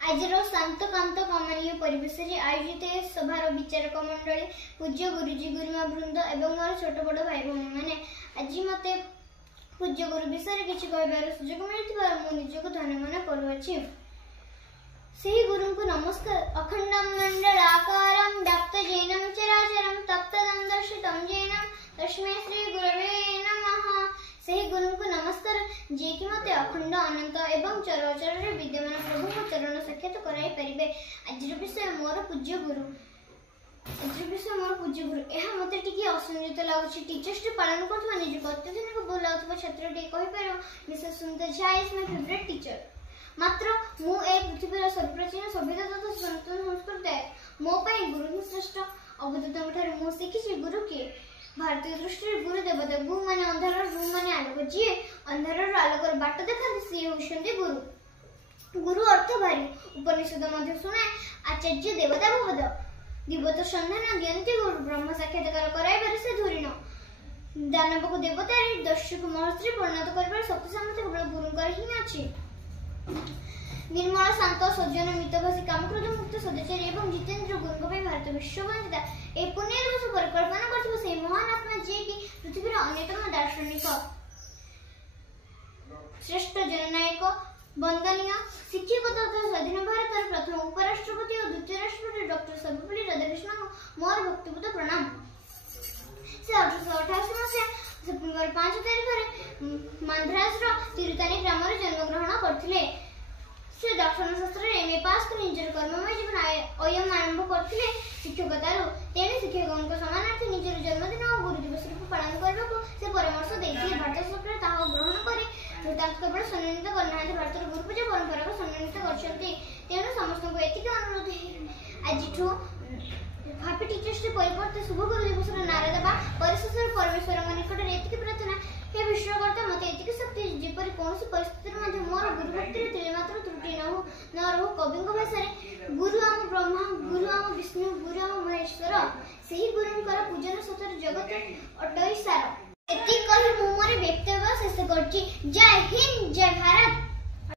आज शांत कांत कमनीय परिवेश आयोजित सभार विचारक मंडली पूज्य गुरुजी गुरुमा वृंद एवं मोर छोट बड़ भाई भौणी मैंने आज मत पूज्य गुरु विषय किसी कहबार सुजोग मिलता निजक धन्य मन करुँच से गुरु को नमस्कार अखंडम मंडलाकारं व्याप्त जैनम चराचरं तप्तदं दर्शितं जैनम तस्मै श्री गुरवे नमः। से गुरु को नमस्कार जे कि मते अखंड अनंत एवं चराचर रे विद्यमान प्रभु को चरण साक्षात कराई परिबे। आज विषय मोर पूज्य गुरु यह मत टी असंजित लगुच टीचर्स डे पालन कर निज अत्यधिक भल लगुवा छात्र टे कहीपर Mrs Sunita Jha is my favourite teacher. मात्र मु ए पृथ्वीर सर्वप्राचीन सभ्यता तथा सनातन संस्कृति मो गुरु ही श्रेष्ठ अवधूत मु शिखी गुरु किए भारतीय दृष्टि गुरु देवता गुरु माने अंधार गुरु माने आलोक जी अंधार आलोक बाट देखा सी होती गुरु गुरु अर्थ भारी उपनिषद शुणे आचार्य देवता भवद दिवत सन्धान दियंती गुरु ब्रह्म साक्षात्कार कराइबार से धुरीण दानव को देवता दर्शक महर्षि परिणत कर शक्ति सामर्थ्य केवल गुरुंकर ही अच्छी। निर्मल शांत सज्जन मितभाषी कामक्रोध मुक्त सदाचारी एवं जितेंद्र गुरु भारत विश्व वंदिता ए पुण्य दिवस परिकल्पना कर महान आत्मा जे कि पृथ्वीर अन्यतम दार्शनिक श्रेष्ठ जननायक वंदनीय शिक्षक तथा स्वाधीन भारत प्रथम उपराष्ट्रपति और द्वितीय राष्ट्रपति डॉक्टर सर्वपल्ली राधाकृष्णन मोर भक्तिपूत प्रणाम। से 1888 मसीहा सेप्टेम्बर 5 तारिख मांद्रास तिरुतानी ग्राम जन्म ग्रहण करथिले। से दर्शन शास्त्र एमए पास कर निजर कर्ममय जीवन अयम आरंभ करथिले। शिक्षकतार तेणे शिक्षकों समानार्थी निजर जन्मदिन और गुरु दिवस रूप पालन करने से परामर्श देथिले। भारत सरकार ताहा ग्रहण करे केवल सम्मानित करना भारत गुरु पूजा परंपरा को सम्मानित करछंती। तेणु समस्त को एतिक अनुरोध आज हैप्पी टीचर्स डे परिवर्ते शुभ गुरु दिवस नारा देवा परिशेष परमेश्वर निकट एतिक प्रार्थना हे विश्वकर्ता मत एतिक शक्ति जेपरि कौन परिस्थिति मोर गुरु भक्ति तिलेमात्र त्रुटि न रहु कवि भाषा गुरु आम ब्रह्मा गुरु आम विष्णु गुरु आम महेश्वर सही गुरुंकर पूजन सतर जगत अटई सार एति कहि मु मोर व्यक्तिगत शेष करछि। जय हिंद जय भारत।